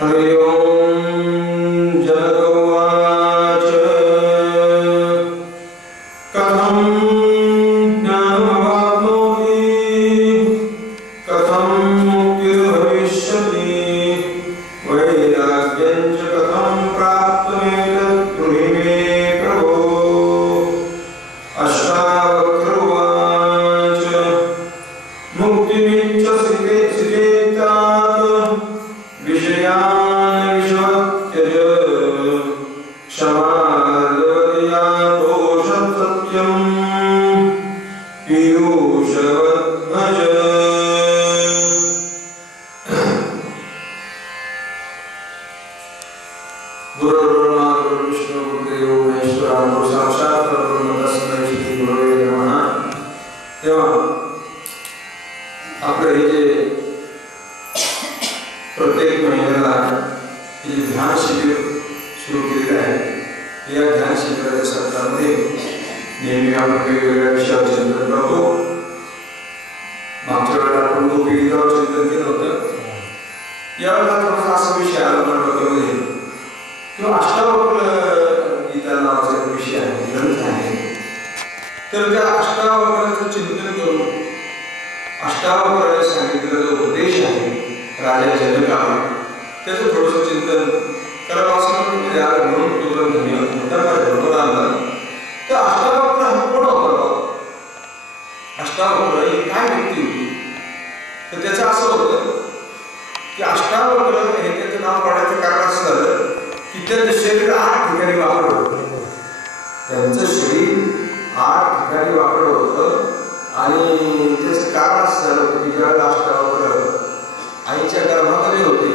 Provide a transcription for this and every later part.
हरि ओम जगद्वाच कथं ज्ञानमवाप्नोति कथं मुक्तिर्भविष्यति वैराग्यं च कथं प्राप्तुमेतत् ब्रूहि मे प्रभो। अष्टावक्र उवाच मुक्तिमिच्छसि चेत् विषयान् विषवत्यज क्षमादवया दोषं सत्यं पीयूषवत् भज। गुरुर्ब्रह्मा गुरुर्विष्णु गुरुदेवो महेश्वरः गुरु साक्षात् परब्रह्म तस्मै श्री गुरवे नमः। तेव्हा आपलं हे जे प्रत्येक महिन्याला हे ध्यान शिबिर सुरू केलेलं आहे, या ध्यान शिबिराच्या सत्रामध्ये नेहमी आपण वेगवेगळ्या विषयावर चिंतन करतो. मागच्या वेळेला आपण गोपीगीतावर चिंतन केलं होतं. यावेळेला थोडासा असा विषय आला मला डोक्यामध्ये किंवा अष्टावक्र गीता नावाचा एक विषय आहे, ग्रंथ आहे. तर त्या अष्टावक्राचं चिंतन करून अष्टावक्राने सांगितलेला जो उपदेश आहे राजा जनकाला, त्याचं थोडंसं चिंतन करावं असं म्हणून तो ग्रंथ मी मोठा आणला. तर अष्टावक्र हा कोण होता? अष्टावक्र ही काय व्यक्ती होती? तर त्याचं असं होतं की अष्टावक्र हे त्याचं नाव पाडण्याचं कारण असं झालं की त्यांचं शरीर 8 ठिकाणी वाकडं होतं. त्यांचं शरीर 8 ठिकाणी वाकडं होतं आणि त्याचं कारण असं झालं होतं की ज्यावेळेला अष्टावक्र आईच्या गर्भामध्ये होते,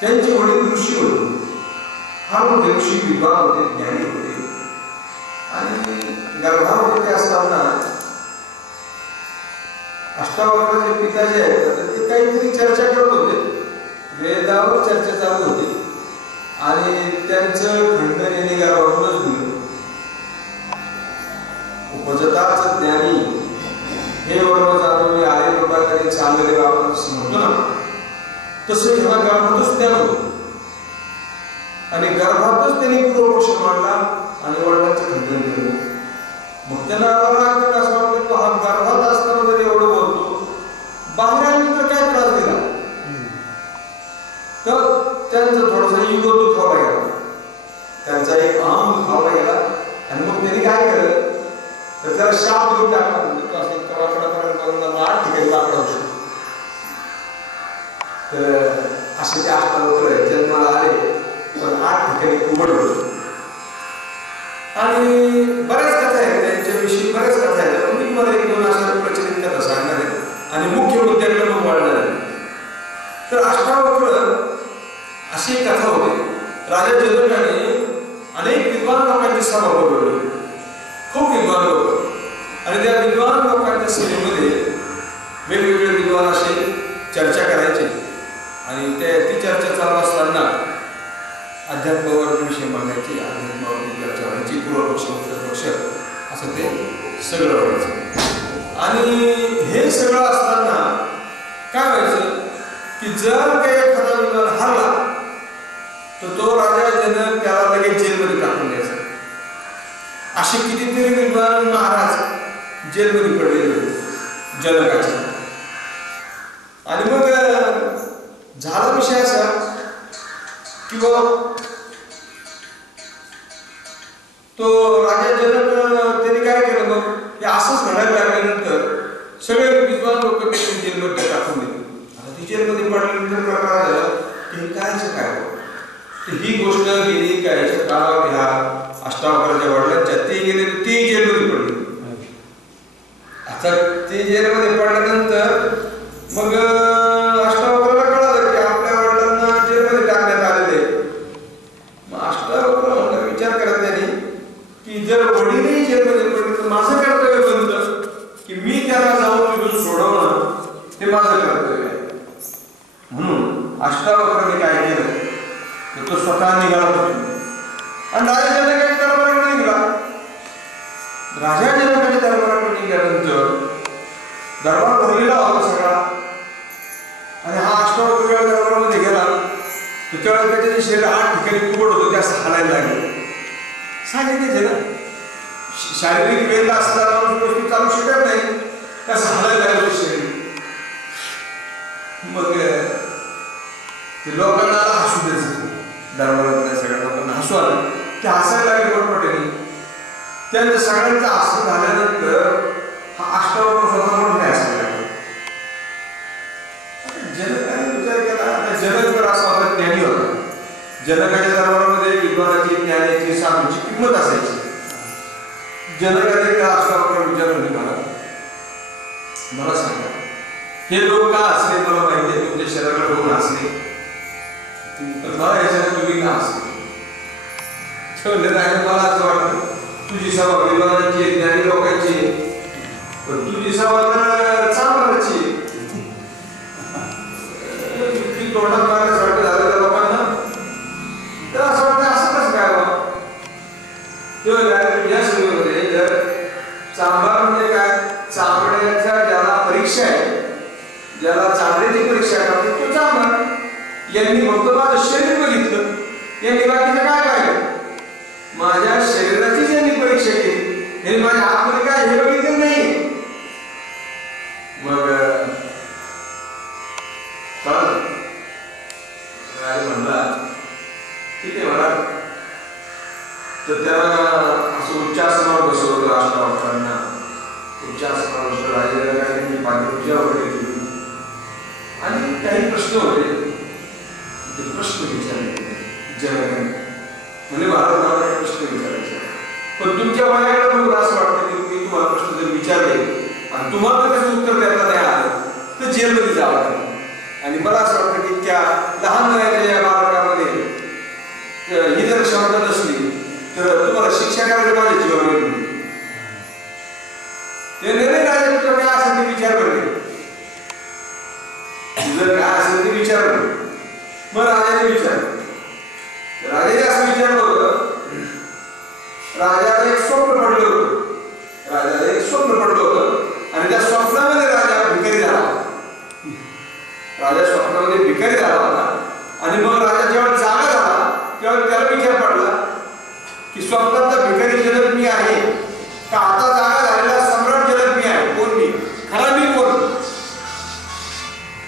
त्यांचे वडील ऋषी होते. फार मोठे ऋषी विद्वान होते, ज्ञानी होते. आणि गर्भामध्ये ते असताना अष्टावक्राचे पिता जे आहेत ते काहीतरी चर्चा करत होते, वेदावर चर्चा चालू होती आणि त्यांचं खंडन यांनी गर्भातूनच दिलं. उपजताच ज्ञानी हे वर्म जाणून आले लोकांकडे चांगले आपण म्हणतो ना, तसं ह्या गर्भातच ज्ञान होतं आणि गर्भातच त्यांनी पूर्वपक्ष मांडला आणि वडिलांचं खंडन केलं. मग त्यांना असं वाटलं तो हा गर्भात असताना जरी एवढं बोलतो, बाहेर आल्यानंतर काय त्रास दिला. तर त्यांचा थोडासा इगो दुखावला गेला, त्यांचा एक अहम दुखावला गेला आणि मग त्यांनी काय केलं तर त्याला शाप देऊन टाकला. असं कवाकडापर्यंत 8 ठिकाणी वाकडा होऊ शकतो. तर असे ते अष्टावक्र जन्माला आले, पण 8 ठिकाणी उघड होते. आणि बऱ्याच कथा आहेत त्यांच्याविषयी, बऱ्याच कथा आहेत. पण मी मला 1-2 अशा प्रचलित कथा सांगणार आहे आणि मुख्य मुद्द्याकडे मग वळणार आहे. तर अष्टावक्र अशी एक कथा होती. राजा जनकाने अनेक विद्वान लोकांची सभा बोलवली, खूप विद्वान लोक. आणि त्या विद्वान लोकांच्या सभेमध्ये वेगवेगळे विद्वान असे चर्चा करायचे आणि ती चर्चा चालू असताना अध्यात्मावर विषय मांडायचे, अध्यात्मावरती चर्चा व्हायची, पूर्वपक्ष उत्तरपक्ष असं ते सगळं व्हायचं. आणि हे सगळं असताना काय व्हायचं की जर काही एखादा विद्वान हरला तर तो राजा जनक त्याला लगेच जेलमध्ये टाकून द्यायचा. असे कितीतरी विद्वान महाराज जेलमध्ये पडलेले जनकाचे. आणि मग झाला विषय असा की तो राजा जनक त्यांनी काय केलं, मग हे असंच घडायला लागल्यानंतर सगळे विद्वान लोक जेलमध्ये टाकून दिले. आता ती जेलमध्ये पडल्यानंतर प्रकार झाला की कायचं काय, ही गोष्ट गेली काय काळात ह्या अष्टावक्राच्या वडिलांच्या, ते गेले, ती जेलमध्ये पडली. आता ते जेलमध्ये पडल्यानंतर मग अष्टावक्राला कळालं की आपल्या वडिलांना जेलमध्ये टाकण्यात आलेले. मग अष्टावक्र म्हणलं, विचार करत त्यांनी की जर वडीलही जेलमध्ये पडले तर माझं कर्तव्य बनतं की मी त्याला जाऊन तिथून सोडवणं, ते माझं कर्तव्य आहे. म्हणून अष्टावक्राने काय केलं तर तो स्वतः निघाला आणि राजा जनकाच्या दरबाराकडे निघाला. राजा जनकाच्या दरबाराकडे निघाल्यानंतर दरबार भरलेला होता सगळा आणि हा अष्टावक्र दरबारामध्ये गेला इतक्या वेळा त्याचे शरीर 8 ठिकाणी कुबड होतं, ते असं हालायला लागलं. सांगितले ना, शारीरिक वेद असताना माणूस गोष्टी चालू शकत नाही, असं हालायला लागलं शरीर. मग ते लोकांना हसू द्यायचं, दरबारातल्या सगळ्या लोकांना हसू आलं, ते हसायला लागले पटपटेने. त्यांचं सगळ्यांचं असं झाल्यानंतर हा अष्टावक्र स्वतः म्हणून काय हसायला लागला. जनकाने विचार केला, जनक तर असा होता ज्ञानी होता. जनकाच्या दरबारामध्ये विद्वानाची, ज्ञानाची, साधूची किंमत असायची. जनकाने त्या अष्टावक्र विचारले, मला सांगा हे लोक का हसले, मला माहिती आहे तुमच्या शरीराकडे बघून हसले, तर मला याच्यात तुम्ही का हसले. ठेवले नाही, मला असं वाटतं तुझी सभा विद्वानाची, ज्ञानी लोकांची, पण तुझी सभा तर चांगल्याची. इतकी तोंडात मारण्यासारखं झालं त्या लोकांना, तर असं वाटतं असं कसं काय बा. तेव्हा या सभेमध्ये जर चांभार म्हणजे काय, चांबड्याच्या ज्याला परीक्षा आहे, ज्याला चांबड्याची परीक्षा करते तो चांभार. यांनी फक्त माझं शरीर बघितलं, यांनी बाकीचं काय पाहिलं, माझ्या शरीराची ज्यांनी परीक्षा केली, यांनी माझ्या आतमध्ये काय हे बघितलं नाही. मग म्हणला ठीक आहे मला, तर त्याला असं उच्चासनावर बसवलं अष्टावक्रांना. उच्चासनावर बसवलं, राजाला काय त्यांनी पाठीपूजा वगैरे केली आणि काही प्रश्न होते, ते प्रश्न विचारले जनकाने. म्हणजे महाराज प्रश्न विचारायचे, पण तुमच्या वयाकडे बघून असं वाटतं की मी तुम्हाला प्रश्न जर विचारले आणि तुम्हाला त्याचं उत्तर देता नाही आलं तर जेलमध्ये जावं लागेल. आणि मला असं वाटतं की त्या लहान वयाच्या या बालकामध्ये ही जर क्षमता नसली तर तुम्हाला शिक्षा करायला माझ्या जीवावर येईल. ते नाही राजा तुझं काय असेल ते विचार करते, तुझं काय असेल ते विचार कर. मग राजाने विचारलं, राजाने असं विचारलं होतं, राजाला एक स्वप्न पडलं होतं, राजाला एक स्वप्न पडलं होतं आणि त्या स्वप्नामध्ये राजा भिकारी झाला. राजा स्वप्नामध्ये भिकारी झाला होता आणि मग राजा जेव्हा जागा झाला तेव्हा त्याला विचार पडला की स्वप्नातला भिकारी जनक मी आहे का आता जागा झालेला सम्राट जनक मी आहे, कोण मी, खरा मी कोण.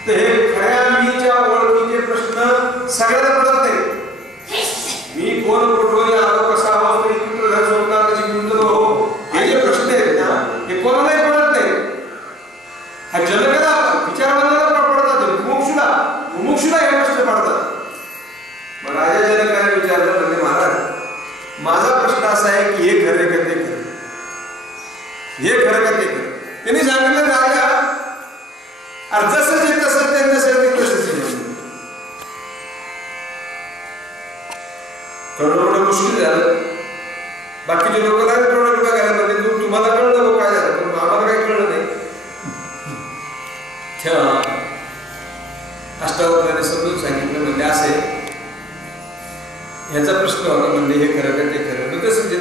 तर हे खऱ्या मीच्या ओळखीचे प्रश्न सगळ्यांना पडत नाही. मी कोण, कुठून आलो, कसा आवाज, कुठं घर सोडणार, कशी गुंतलो, हे जे प्रश्न आहेत ना हे कोणालाही पडत नाही. हा जनकाला विचारवाल्याला पडतात, मुमुक्षुला हे प्रश्न पडतात. मग राजा जनकाने विचारलं, म्हणजे महाराज माझा प्रश्न असा आहे की हे खरे का ते खरे, हे खरं का ते खरं. त्यांनी सांगितलं राजा अरे जसं जे तसं त्यांचं सगळं तसंच थोडं मुश्किल झालं. बाकीचे लोक काय थोडं बघायला म्हणजे तुम्हाला कळलं काय झालं, पण आम्हाला काही कळलं नाही. अष्टावक्राने समजून सांगितलं, म्हणजे असे ह्याचा प्रश्न होता, म्हणजे हे खरं का ते खरं, मग तसंच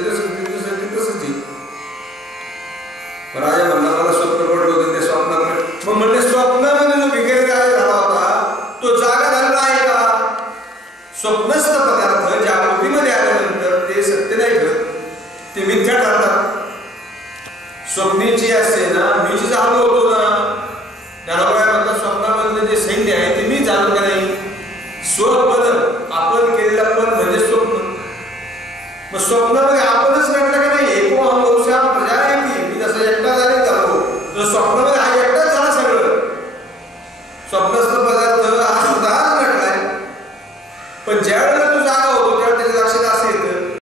राजा म्हणला मला स्वप्न पडलं होतं, त्या स्वप्नात मग म्हणले स्वप्नामध्ये जो भिकारी राजा झाला होता तो जागा झालेला आहे का. स्वप्नस्थ पदार्थ जागृतीमध्ये आल्यानंतर ते सत्य नाही ठरत, ते मिथ्या ठरतात. स्वप्नेची असते ना, मी जे झालो होतो ना, त्याला काय म्हणतात स्वप्नामधलं जे सैन्य आहे ते मी झालो का नाही. स्वपद आपण केलेला पद म्हणजे स्वप्न. मग स्वप्नामध्ये